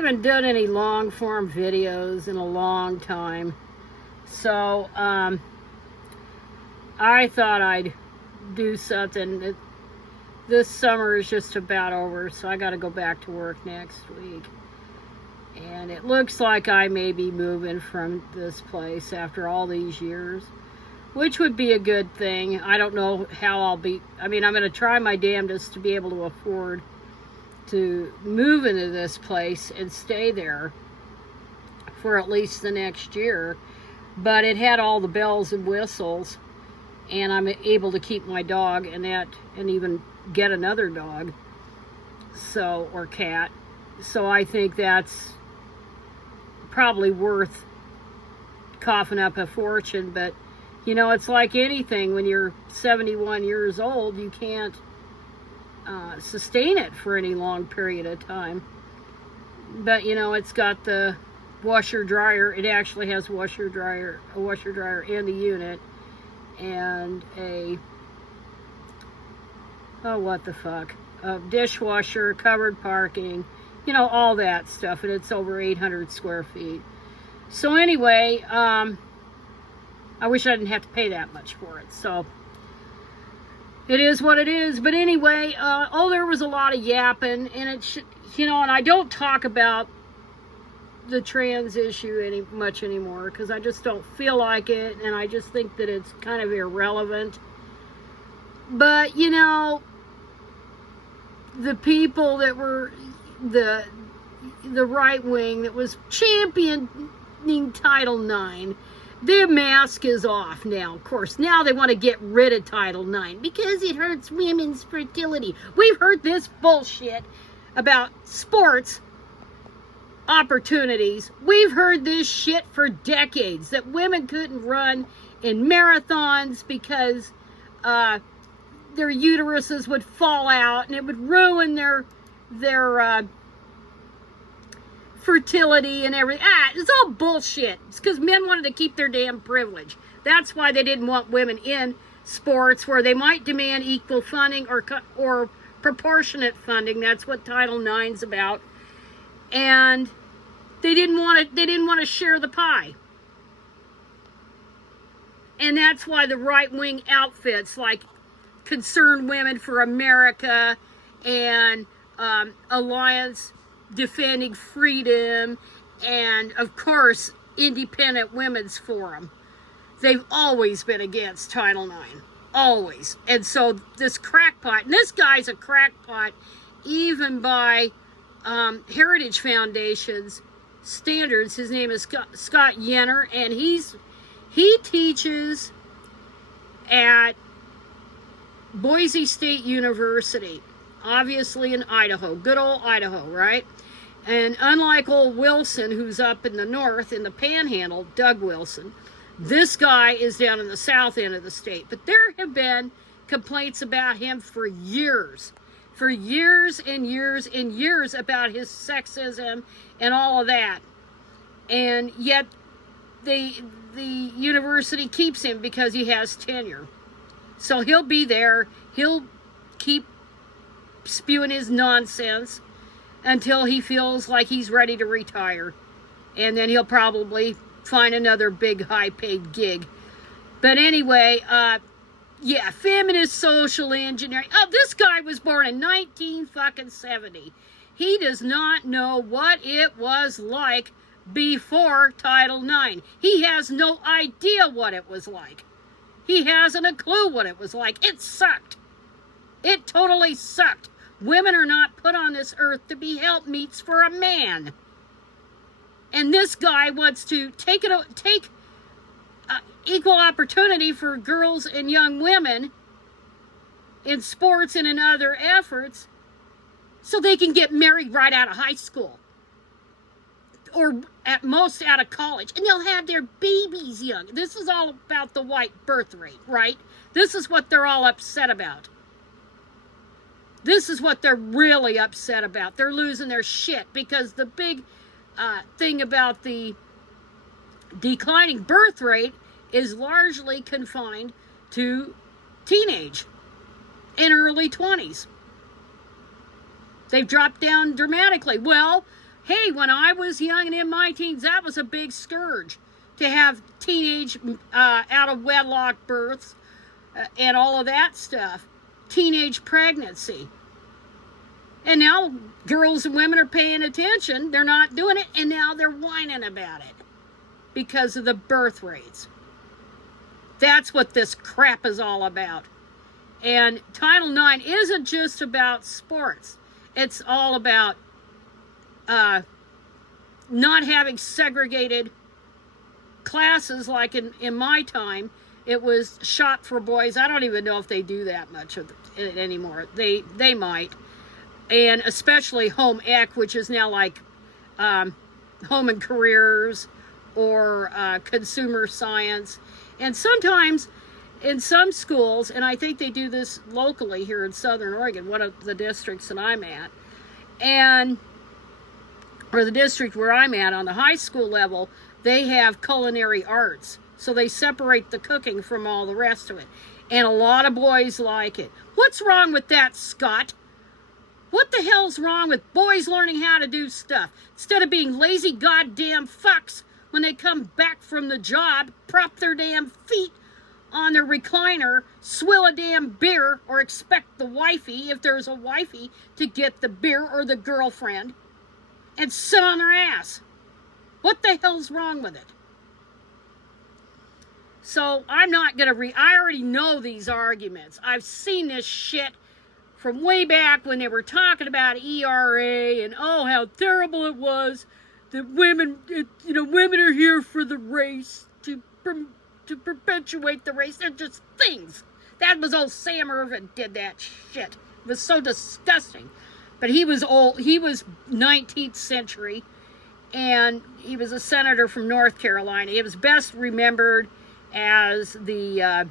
haven't done any long form videos in a long time. So, I thought I'd do something. This summer is just about over, so I got to go back to work next week. And it looks like I may be moving from this place after all these years, which would be a good thing. I don't know how I'll be. I mean, I'm going to try my damnedest to be able to afford to move into this place and stay there for at least the next year. But it had all the bells and whistles, and I'm able to keep my dog and even get another dog, or cat. So I think that's probably worth coughing up a fortune. But you know, it's like anything. When you're 71 years old, you can't sustain it for any long period of time. But you know, it's got the washer dryer. It actually has a washer dryer in the unit, and a dishwasher, covered parking, you know, all that stuff. And it's over 800 square feet. So anyway, I wish I didn't have to pay that much for it. So it is what it is. But anyway, there was a lot of yapping, and it should, you know, and I don't talk about the trans issue much anymore, because I just don't feel like it, and I just think that it's kind of irrelevant. But you know, the people that were the right wing that was championing Title IX, their mask is off now. Of course, now they want to get rid of Title IX because it hurts women's fertility. We've heard this bullshit about sports opportunities. We've heard this shit for decades, that women couldn't run in marathons because their uteruses would fall out and it would ruin their fertility and everything. It's all bullshit. It's because men wanted to keep their damn privilege. That's why they didn't want women in sports, where they might demand equal funding or proportionate funding. That's what Title IX's about. And they didn't want to share the pie. And that's why the right-wing outfits like Concerned Women for America and Alliance Defending Freedom, and of course Independent Women's Forum, they've always been against Title IX. Always. And so this crackpot, and this guy's a crackpot even by Heritage Foundation's standards. His name is Scott Yenor, and he teaches at Boise State University, obviously in Idaho, good old Idaho, right? And unlike old Wilson, who's up in the north, in the Panhandle, Doug Wilson, this guy is down in the south end of the state. But there have been complaints about him for years and years and years about his sexism and all of that. And yet the university keeps him because he has tenure. So he'll be there. He'll keep spewing his nonsense until he feels like he's ready to retire. And then he'll probably find another big high-paid gig. But anyway, yeah, feminist social engineering. Oh, this guy was born in 1970. He does not know what it was like before Title IX. He has no idea what it was like. He hasn't a clue what it was like. It sucked. It totally sucked. Women are not put on this earth to be helpmeets for a man. And this guy wants to take equal opportunity for girls and young women in sports and in other efforts so they can get married right out of high school. Or at most out of college. And they'll have their babies young. This is all about the white birth rate, right? This is what they're all upset about. This is what they're really upset about. They're losing their shit because the big thing about the declining birth rate is largely confined to teenage and early 20s. They've dropped down dramatically. Well, Hey, when I was young and in my teens, that was a big scourge to have teenage out of wedlock births and all of that stuff. Teenage pregnancy. And now girls and women are paying attention. They're not doing it, and now they're whining about it because of the birth rates. That's what this crap is all about. And Title IX isn't just about sports. It's all about not having segregated classes like in my time. It was shop for boys. I don't even know if they do that much of it anymore. They might. And especially home ec, which is now like home and careers or consumer science. And sometimes in some schools, and I think they do this locally here in Southern Oregon, one of the districts that I'm at, or the district where I'm at on the high school level, they have culinary arts. So they separate the cooking from all the rest of it. And a lot of boys like it. What's wrong with that, Scott? What the hell's wrong with boys learning how to do stuff? Instead of being lazy goddamn fucks when they come back from the job, prop their damn feet on their recliner, swill a damn beer, or expect the wifey, if there's a wifey, to get the beer or the girlfriend, and sit on their ass. What the hell's wrong with it? So I'm not going to I already know these arguments. I've seen this shit from way back when they were talking about ERA and oh, how terrible it was that women are here for the race, to perpetuate the race. They're just things. That was old Sam Irvin did that shit. It was so disgusting. But he was old. He was 19th century, and he was a senator from North Carolina. He was best remembered as the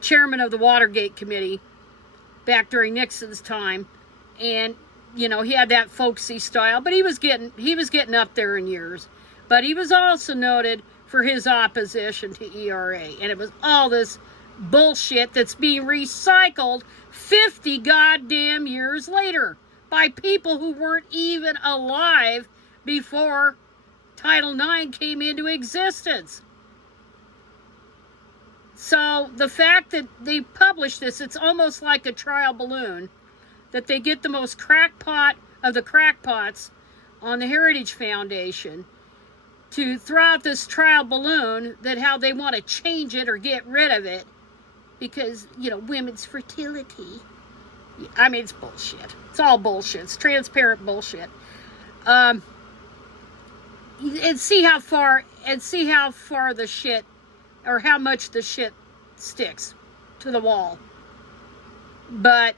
chairman of the Watergate Committee back during Nixon's time, and he had that folksy style, but he was getting up there in years. But he was also noted for his opposition to ERA, and it was all this bullshit that's being recycled 50 goddamn years later by people who weren't even alive before Title IX came into existence. So the fact that they publish this, it's almost like a trial balloon, that they get the most crackpot of the crackpots on the Heritage Foundation to throw out this trial balloon that how they want to change it or get rid of it because, women's fertility. I mean, it's bullshit. It's all bullshit. It's transparent bullshit. And see how far the shit, or how much the shit sticks to the wall. But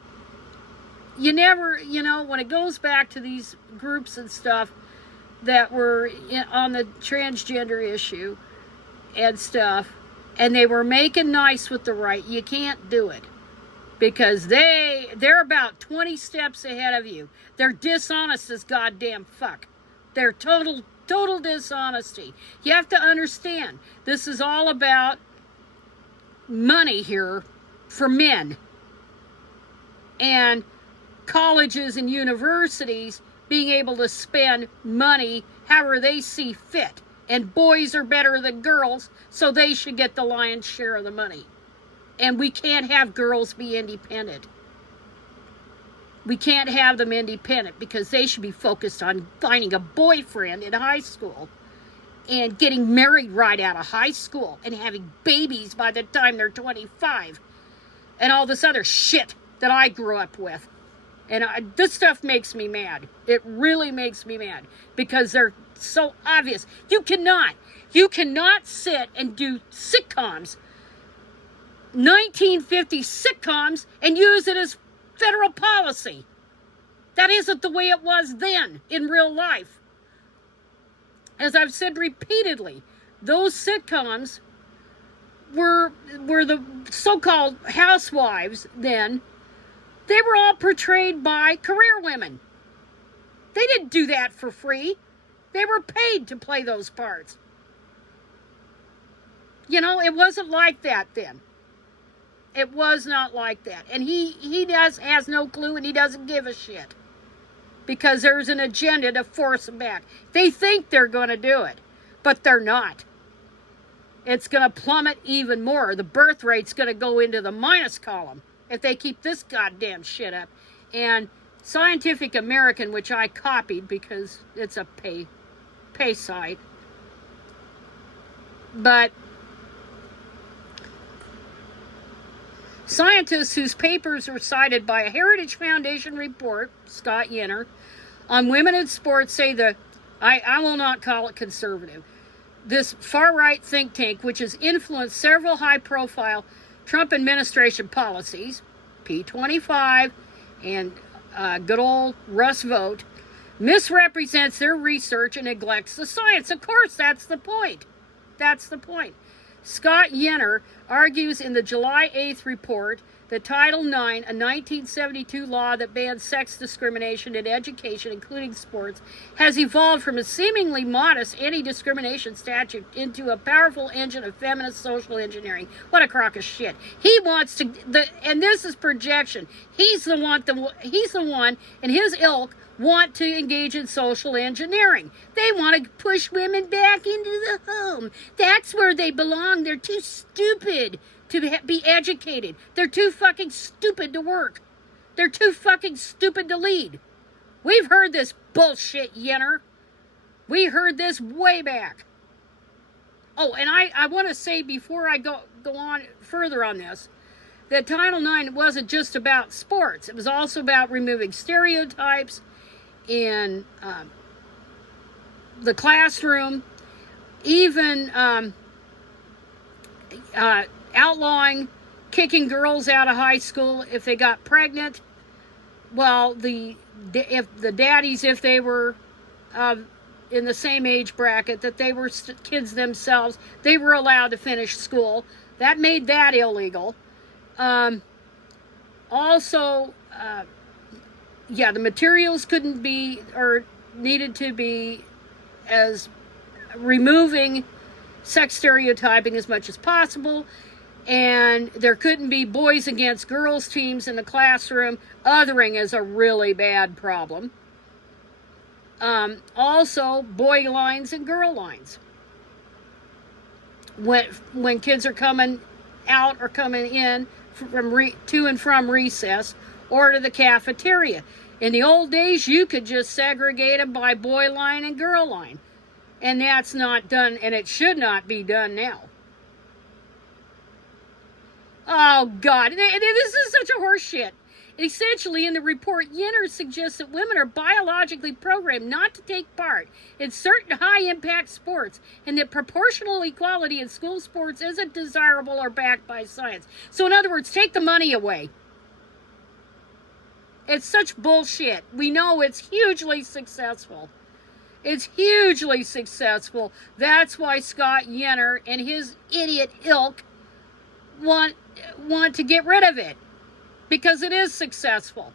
you never, when it goes back to these groups and stuff that were on the transgender issue and stuff, and they were making nice with the right, you can't do it. Because they're about 20 steps ahead of you. They're dishonest as goddamn fuck. They're total dishonesty. You have to understand, this is all about money here for men. And colleges and universities being able to spend money however they see fit. And boys are better than girls, so they should get the lion's share of the money. And we can't have girls be independent. We can't have them independent because they should be focused on finding a boyfriend in high school and getting married right out of high school and having babies by the time they're 25 and all this other shit that I grew up with. And this stuff makes me mad. It really makes me mad because they're so obvious. You cannot sit and do sitcoms, 1950 sitcoms, and use it as federal policy. That isn't the way it was then in real life. As I've said repeatedly, those sitcoms were the so-called housewives then. They were all portrayed by career women. They didn't do that for free. They were paid to play those parts. It wasn't like that then. It was not like that. And he has no clue, and he doesn't give a shit. because there's an agenda to force them back. They think they're going to do it, but they're not. It's going to plummet even more. The birth rate's going to go into the minus column if they keep this goddamn shit up. And Scientific American, which I copied because it's a pay site, but scientists whose papers were cited by a Heritage Foundation report, Scott Yenor, on women in sports say I will not call it conservative. This far-right think tank, which has influenced several high-profile Trump administration policies, P25 and good old Russ Vogt, misrepresents their research and neglects the science. Of course, that's the point. That's the point. Scott Yenor argues in the July 8th report that Title IX, a 1972 law that bans sex discrimination in education, including sports, has evolved from a seemingly modest anti-discrimination statute into a powerful engine of feminist social engineering. What a crock of shit. He wants to, and this is projection. He's the one, and his ilk want to engage in social engineering. They want to push women back into the home. That's where they belong. They're too stupid to be educated. They're too fucking stupid to work. They're too fucking stupid to lead. We've heard this bullshit, Yenor. We heard this way back. Oh, and I want to say before I go on further on this, that Title IX wasn't just about sports. It was also about removing stereotypes in the classroom, even outlawing kicking girls out of high school if they got pregnant. Well, if the daddies, if they were in the same age bracket, that they were kids themselves, they were allowed to finish school. That made that illegal. The materials couldn't be, or needed to be, as removing sex stereotyping as much as possible, and there couldn't be boys against girls teams in the classroom. Othering is a really bad problem. Also, boy lines and girl lines. When kids are coming out or coming in to and from recess or to the cafeteria. In the old days, you could just segregate them by boy line and girl line. And that's not done, and it should not be done now. Oh, God. This is such a horse shit. Essentially, in the report, Yenor suggests that women are biologically programmed not to take part in certain high-impact sports, and that proportional equality in school sports isn't desirable or backed by science. So, in other words, take the money away. It's such bullshit. We know it's hugely successful. It's hugely successful. That's why Scott Yenor and his idiot ilk want to get rid of it. Because it is successful.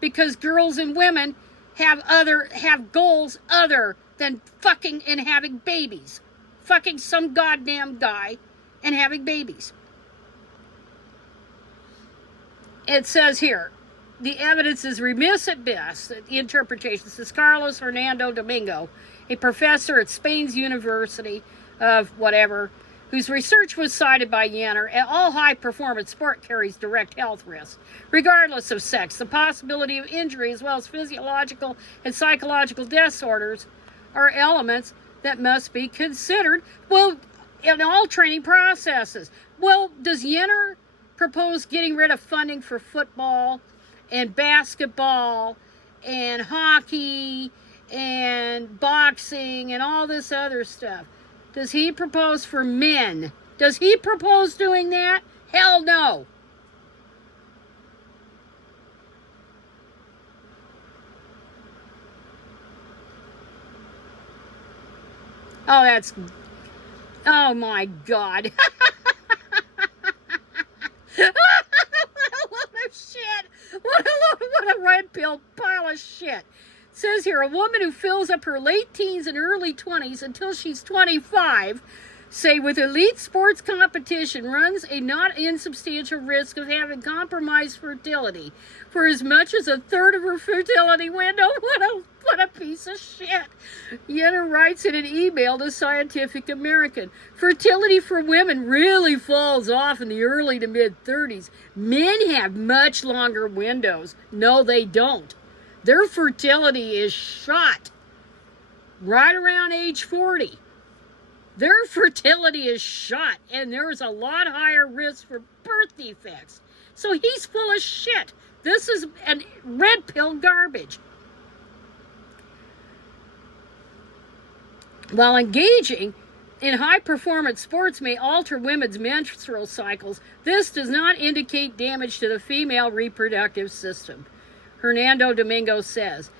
Because girls and women have goals other than fucking and having babies. Fucking some goddamn guy and having babies. It says here, the evidence is remiss at best. The interpretation says Carlos Hernando Domingo, a professor at Spain's University of whatever, whose research was cited by Yenor. All high-performance sport carries direct health risks, regardless of sex. The possibility of injury, as well as physiological and psychological disorders, are elements that must be considered, well, in all training processes. Well, does Yenor propose getting rid of funding for football and basketball and hockey and boxing and all this other stuff? Does he propose for men? Does he propose doing that? Hell no. Oh my God. What a load of shit. What a red pill pile of shit. It says here, a woman who fills up her late teens and early 20s until she's 25 say with elite sports competition runs a not insubstantial risk of having compromised fertility for as much as a third of her fertility window. What a piece of shit. Yenor writes in an email to Scientific American. Fertility for women really falls off in the early to mid-30s. Men have much longer windows. No, they don't. Their fertility is shot right around age 40. Their fertility is shot, and there's a lot higher risk for birth defects. So he's full of shit. This is an red pill garbage. While engaging in high-performance sports may alter women's menstrual cycles, this does not indicate damage to the female reproductive system, Hernando Domingo says.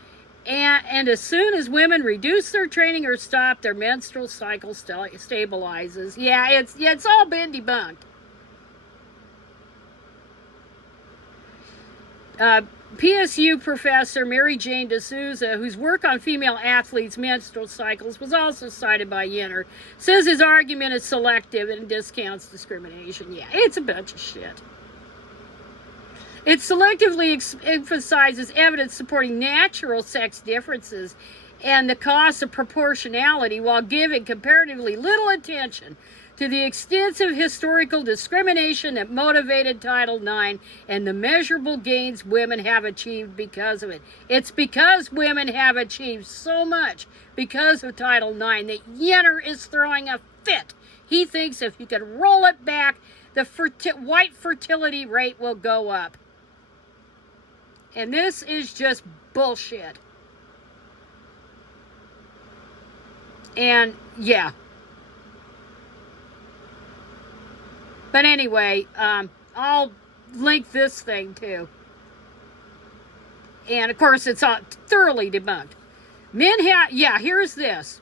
And as soon as women reduce their training or stop, their menstrual cycle stabilizes. Yeah, it's all been debunked. PSU professor Mary Jane D'Souza, whose work on female athletes' menstrual cycles was also cited by Yenor, says his argument is selective and discounts discrimination. Yeah, it's a bunch of shit. It selectively emphasizes evidence supporting natural sex differences and the cost of proportionality while giving comparatively little attention to the extensive historical discrimination that motivated Title IX and the measurable gains women have achieved because of it. It's because women have achieved so much because of Title IX that Yenor is throwing a fit. He thinks if you could roll it back, the white fertility rate will go up. And this is just bullshit. And, yeah. But anyway, I'll link this thing, too. And, of course, it's all thoroughly debunked. Here's this.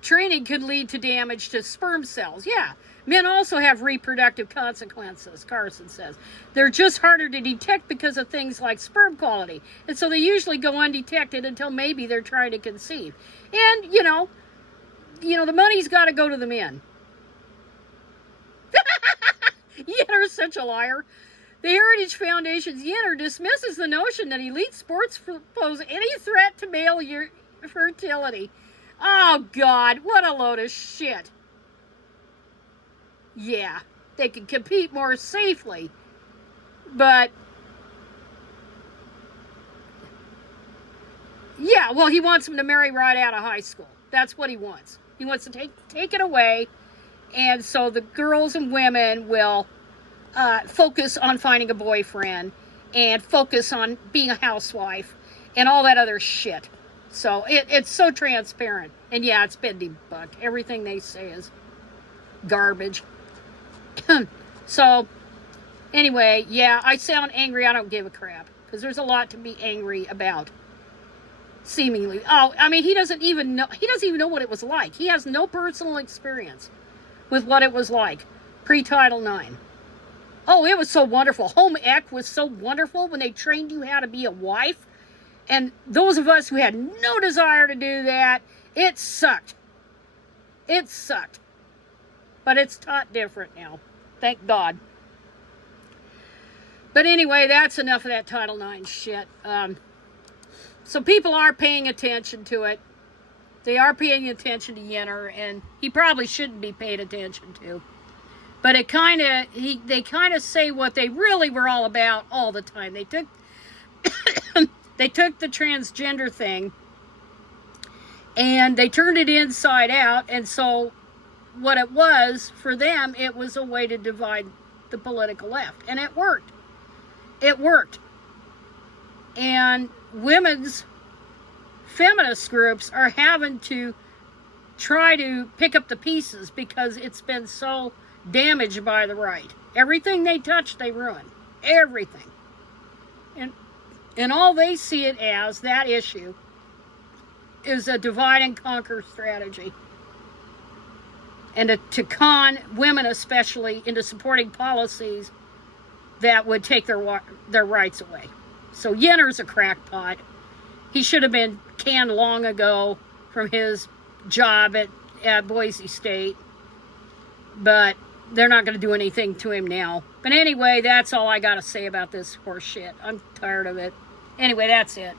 Training could lead to damage to sperm cells. Yeah. Men also have reproductive consequences, Carson says. They're just harder to detect because of things like sperm quality. And so they usually go undetected until maybe they're trying to conceive. And, the money's got to go to the men. Yenor's such a liar. The Heritage Foundation's Yenor dismisses the notion that elite sports pose any threat to male fertility. Oh, God, what a load of shit. Yeah, they can compete more safely, but yeah, well, he wants them to marry right out of high school. That's what he wants. He wants to take it away, and so the girls and women will focus on finding a boyfriend and focus on being a housewife and all that other shit. So it's so transparent, and yeah, it's been debunked. Everything they say is garbage. So, anyway, yeah, I sound angry. I don't give a crap. Because there's a lot to be angry about. Seemingly. Oh, I mean, he doesn't even know what it was like. He has no personal experience with what it was like pre-Title IX. Oh, it was so wonderful. Home ec was so wonderful when they trained you how to be a wife. And those of us who had no desire to do that, it sucked. It sucked. But it's taught different now. Thank God. But anyway, that's enough of that Title IX shit. So people are paying attention to it. They are paying attention to Yenor, and he probably shouldn't be paid attention to. But they kind of say what they really were all about all the time. They took they took the transgender thing and they turned it inside out, and so what it was, for them, it was a way to divide the political left. And it worked. It worked. And women's feminist groups are having to try to pick up the pieces because it's been so damaged by the right. Everything they touch, they ruin. Everything. And all they see it as, that issue, is a divide and conquer strategy. And to con women especially into supporting policies that would take their rights away. So Yenor's a crackpot. He should have been canned long ago from his job at Boise State. But they're not going to do anything to him now. But anyway, that's all I got to say about this horse shit. I'm tired of it. Anyway, that's it.